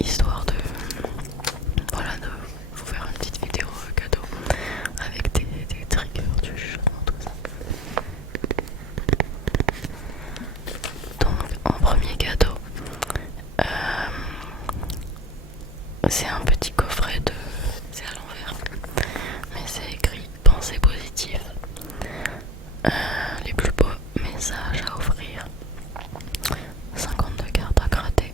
histoire de voilà, de vous faire une petite vidéo cadeau avec des triggers du chuchotement, tout ça. Donc en premier cadeau, c'est un petit coffret de... c'est à l'envers, mais c'est écrit pensée positive. Les plus beaux messages à offrir. 52 cartes à gratter.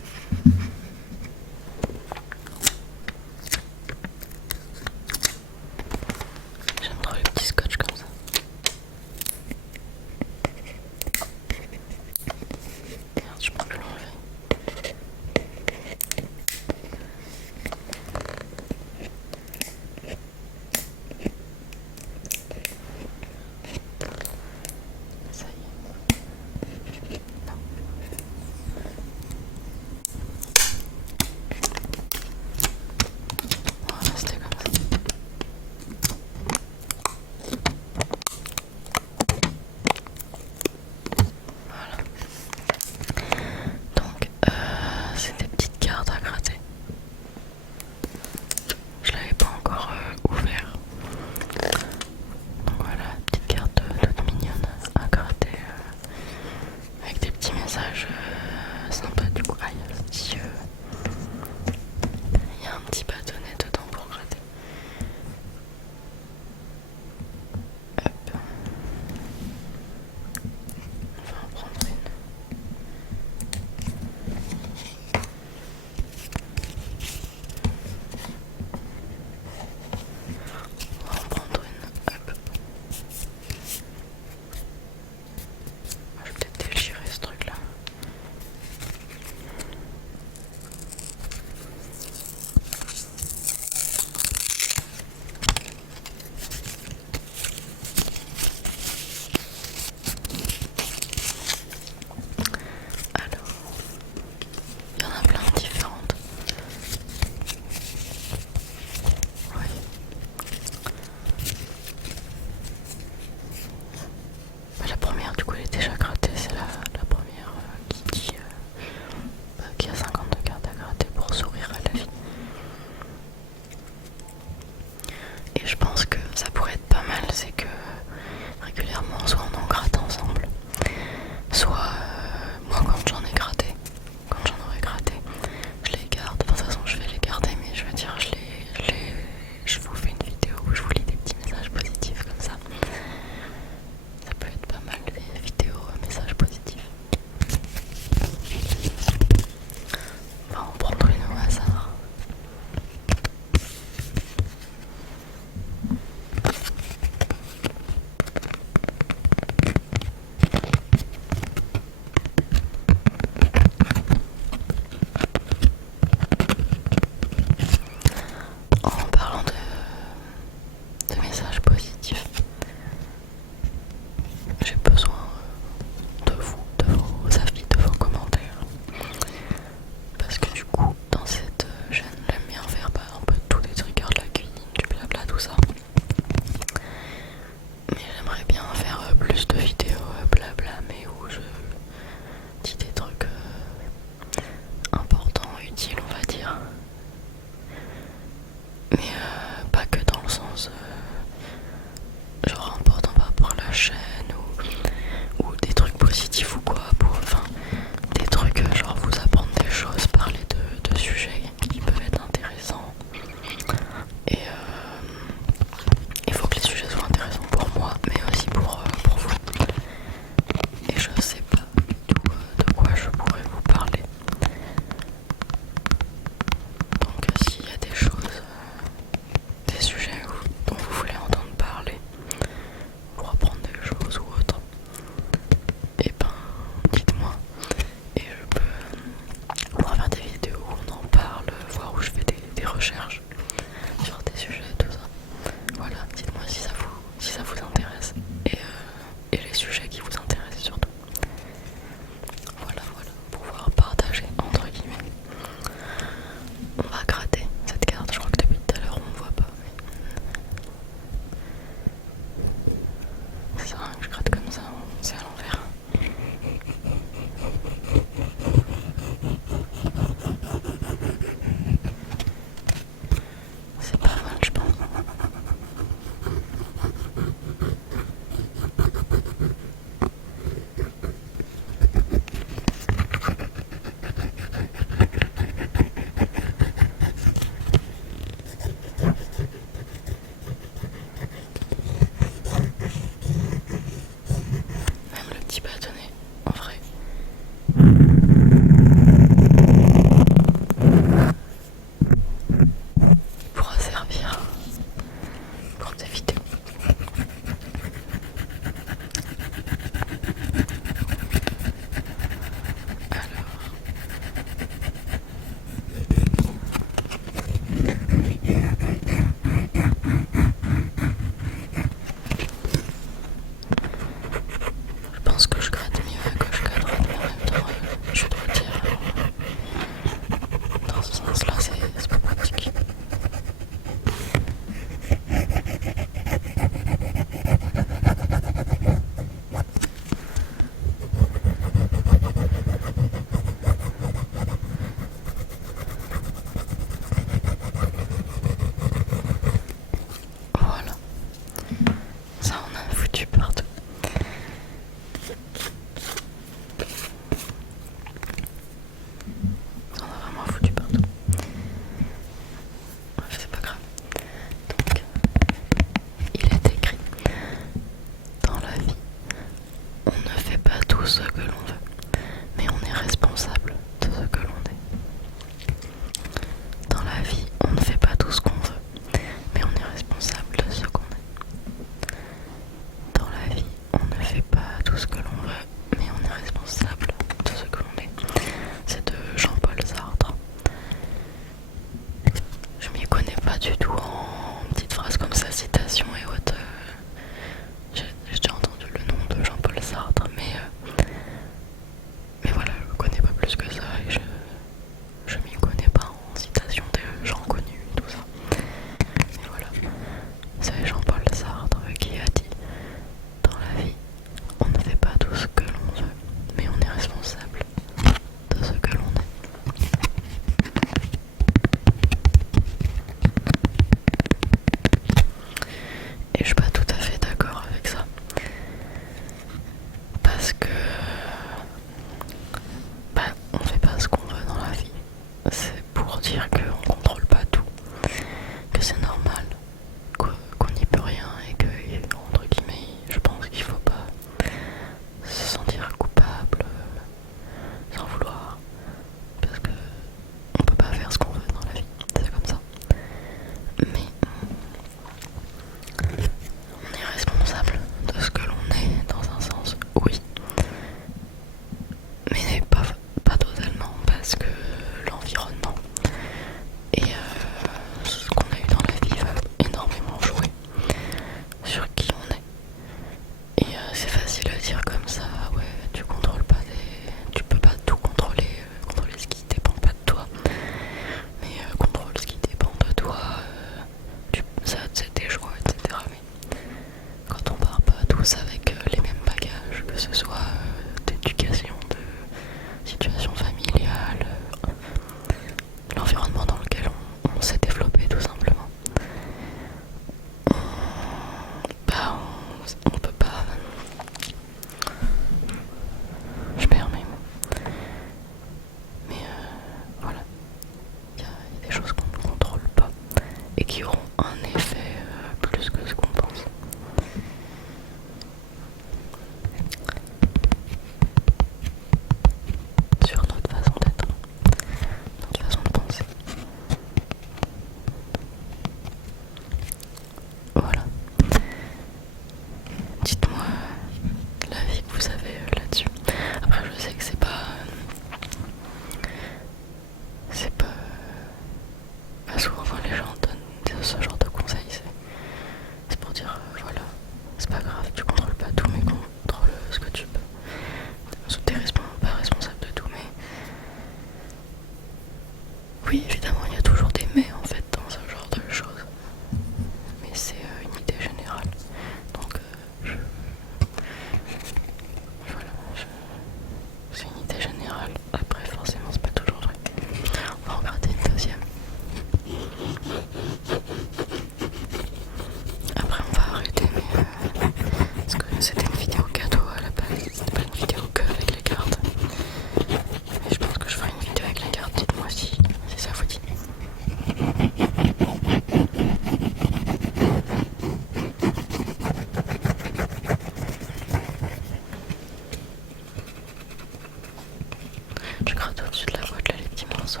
mettre au-dessus de la boîte là les petits morceaux.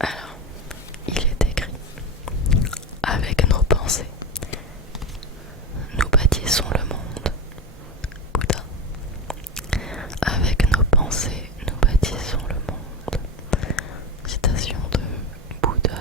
Alors, il est écrit: avec nos pensées, nous bâtissons le monde. Bouddha. Avec nos pensées, nous bâtissons le monde. Citation de Bouddha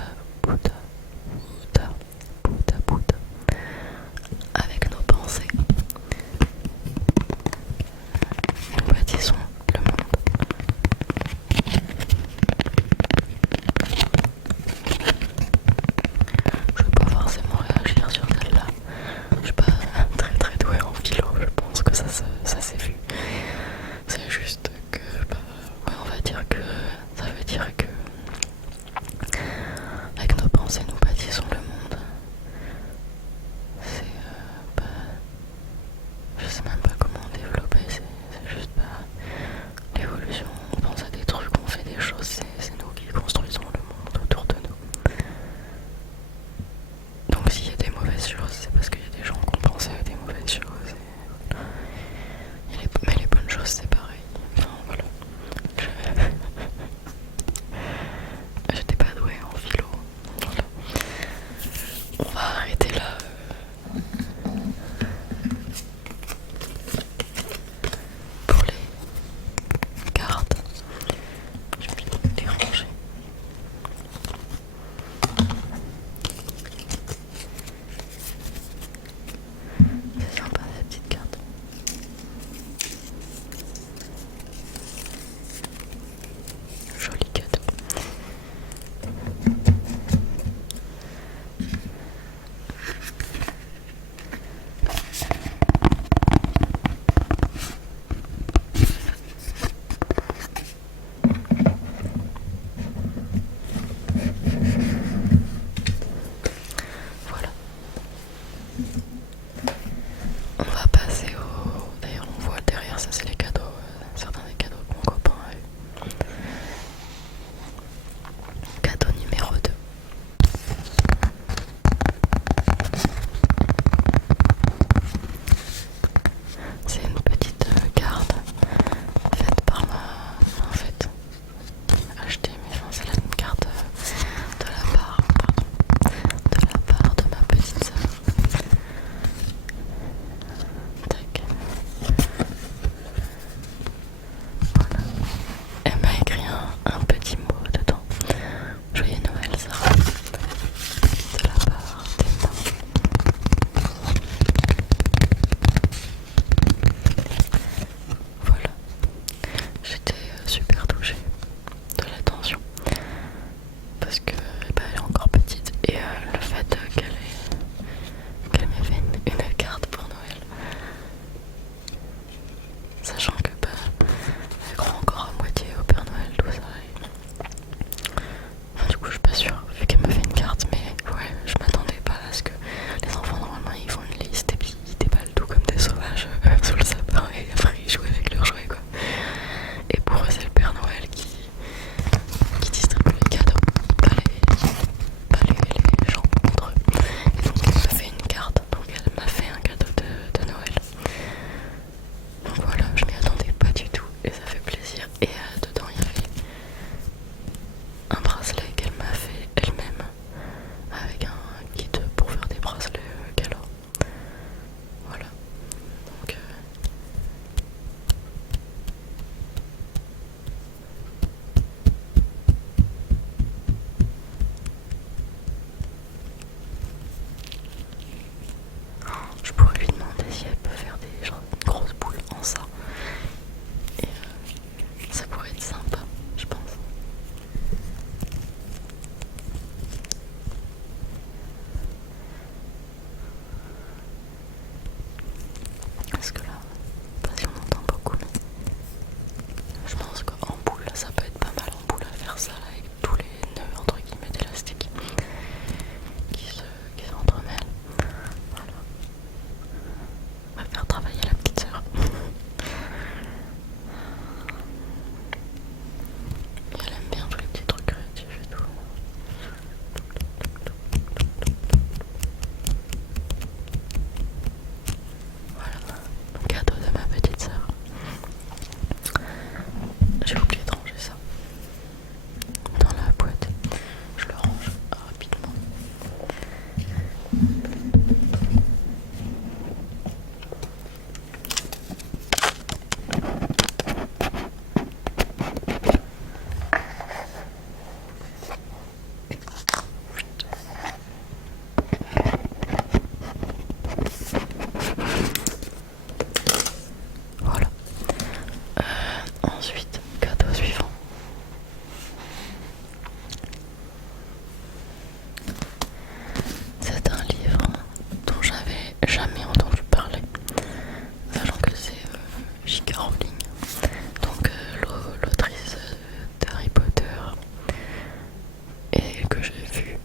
que j'ai vu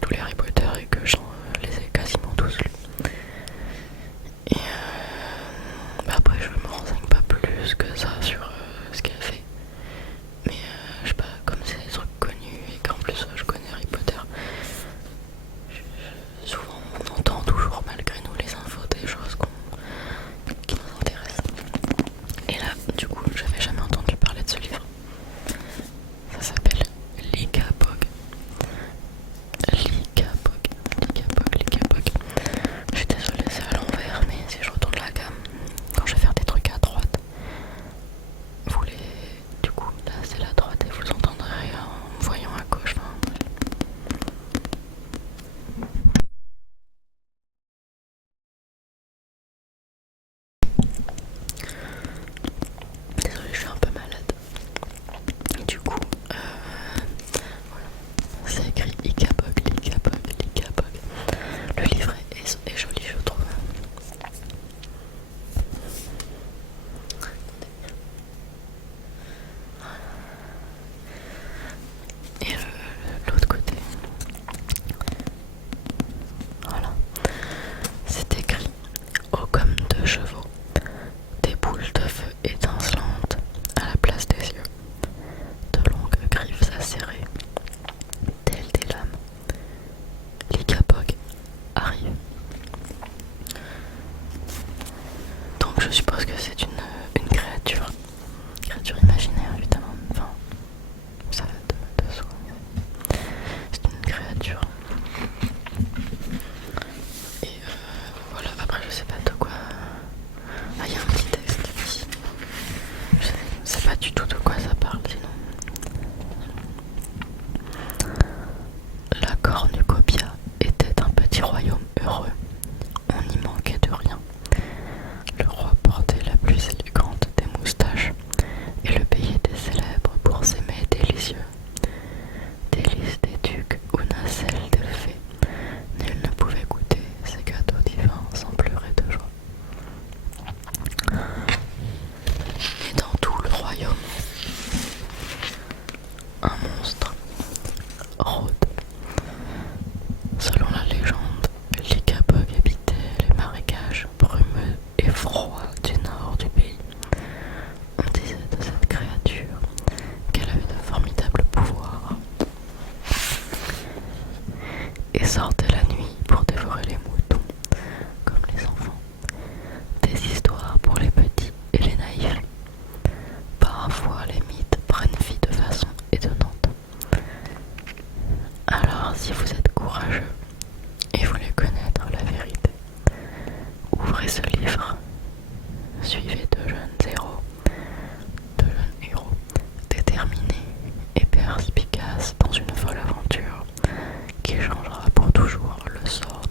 tous les Harry Potter et que je les ai quasiment tous lus. Et après je me renseigne pas plus que ça sur ce qu'elle fait. Mais je sais pas, comme c'est des trucs connus et qu'en plus je connais Harry Potter, souvent on entend toujours malgré nous les infos des choses qui nous intéressent. Et là, du coup, j'avais jamais entendu parler de ce livre. Ça s'appelle Licabog. Licabog. Je suis désolée, c'est à l'envers, mais si je retourne la gamme, quand je vais faire des trucs à droite, vous les... Du coup, là c'est la droite et vous entendrez en me voyant à gauche. Désolée, je suis un peu malade. Du coup, voilà. C'est écrit Licabog. Le livre est joli, je trouve. Et l'autre côté, voilà, c'est écrit haut comme deux chevaux, des boules de feu étincelantes à la place des yeux, de longues griffes acérées, telles des lames. Licabog arrive. Donc je suppose que c'est une créature imaginaire évidemment, enfin ça va de soi. C'est une créature. Et voilà, après je sais pas de quoi. Ah, il y a un petit texte ici. Je sais pas du tout de quoi ça parle sinon. La cornucopia était un petit royaume heureux. On n'y manquait de rien. Le roi portait la plus élégante des moustaches et le pays était célèbre pour ses mets délicieux. Délices des ducs ou nacelles de fées, nul ne pouvait goûter ces gâteaux divins sans pleurer de joie. Et dans tout le royaume, un monstre rôde. Selon la légende, Licabog habitait les marécages brumeux et froids du nord du pays. On disait de cette créature qu'elle avait de formidables pouvoirs et sortait la nuit pour dévorer les moutons, comme les enfants. Des histoires pour les petits et les naïfs. Parfois les mythes prennent vie de façon étonnante. Alors si vous êtes courageux et voulez connaître la vérité, ouvrez ce livre, suivez deux jeunes héros déterminés et perspicaces dans une folle aventure qui changera pour toujours le sort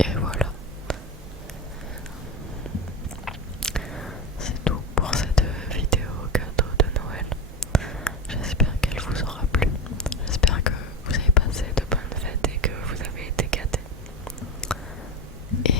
Et voilà, c'est tout pour cette vidéo cadeau de Noël. J'espère qu'elle vous aura plu. J'espère que vous avez passé de bonnes fêtes et que vous avez été gâtés. Et